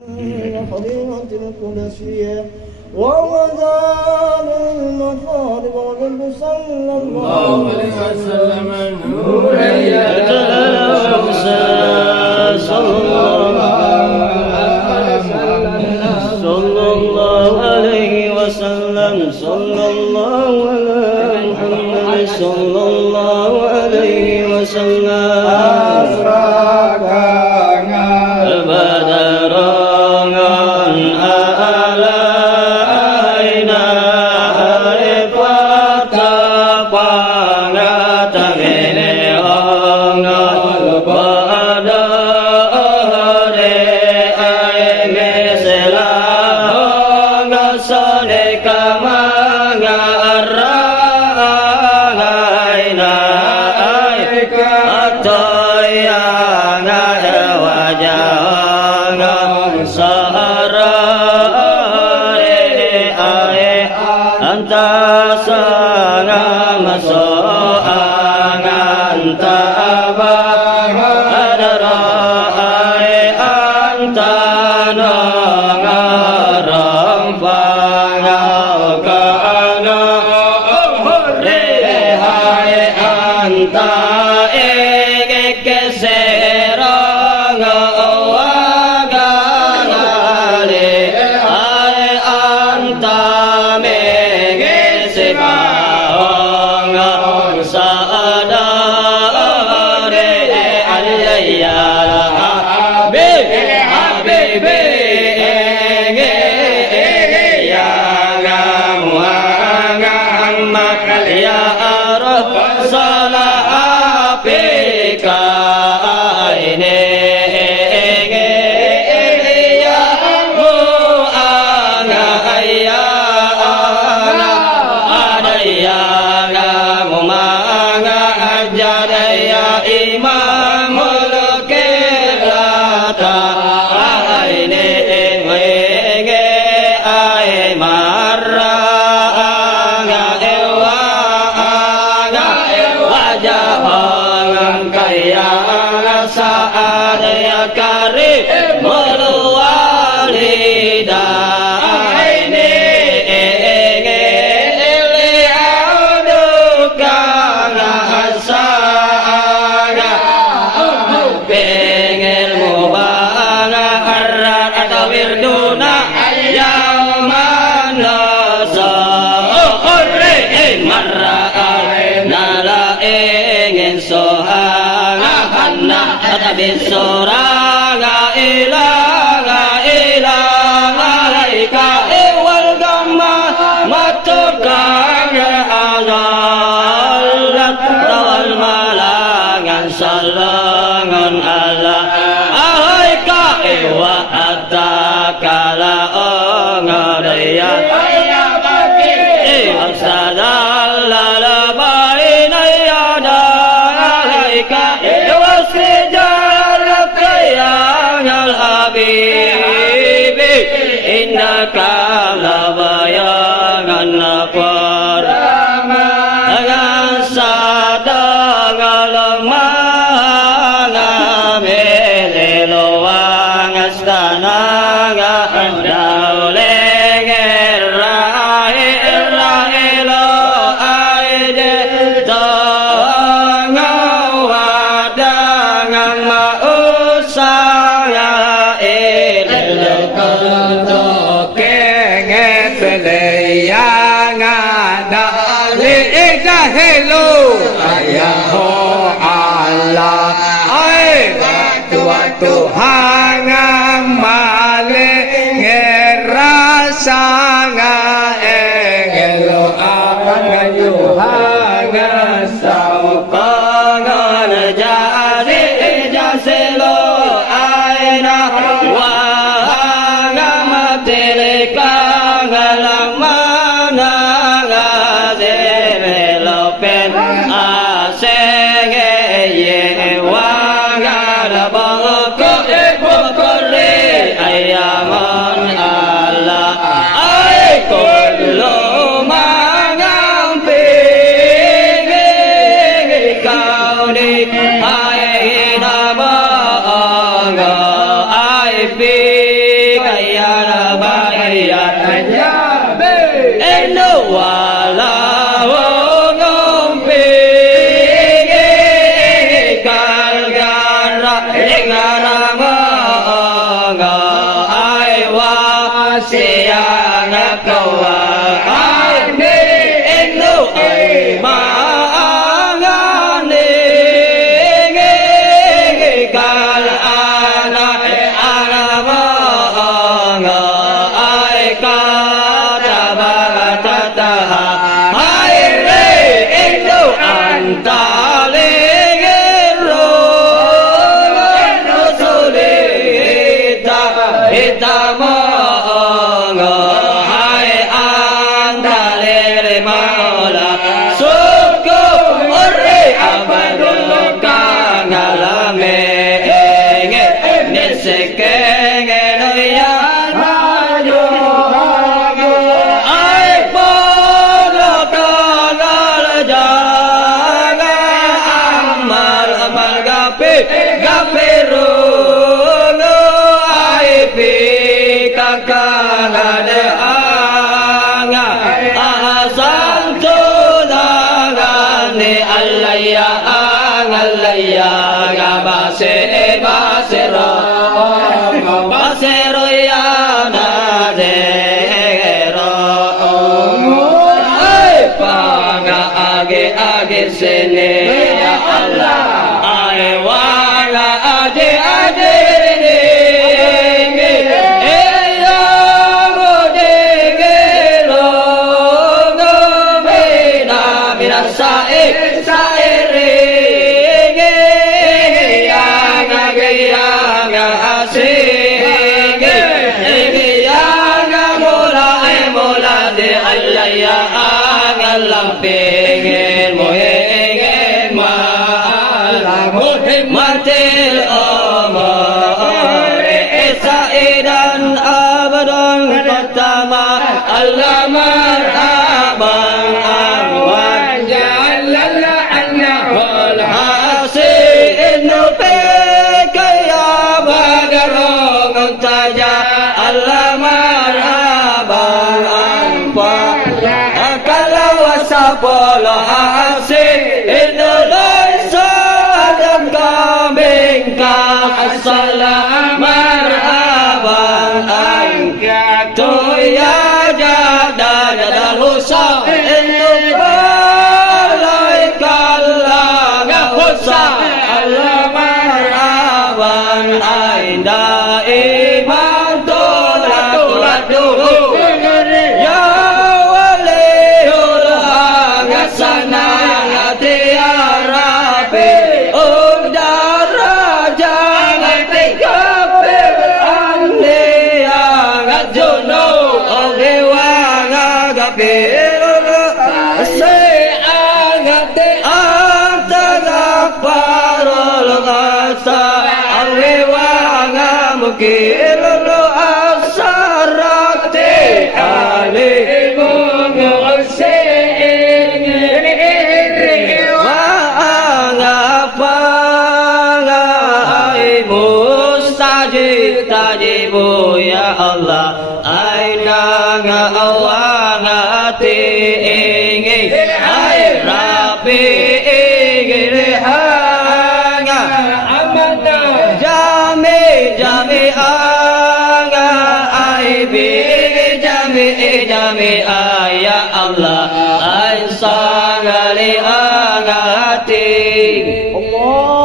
وفضيلة القدسية ووزان المطالب والنبي صلى الله عليه وسلم نور صلى الله عليه وسلم صلى الله على محمد صلى الله عليه وسلم Tuhan yang Maha tamo hai andale maula suku ore abadul kangalame nge neseke ya ai polo kangal jaga amal amal gape gapero kakangade anga asanto dagane allaya angallaya gabase basero basero ya nadero ay panga age age sene ya Allah ay wala age age pengen mohengen matil amare esaidan abadan pertama Allah marhaban awan jalalla anna wal hasin pekaya bagarong taja Allah marhaban Polo hasil idolai sadam kambing assalam marhaban angkat tu ya jada jada husa idolai kalang husa Allah marhaban ainda iman tolak dulu Kilo asarate ali mungsin wa ngapai mustajib tajibu ya Allah aina ngawangati ingin ai rapi ingin hanga amana jami anga ai bi jami ya Allah ai sangali angati Allah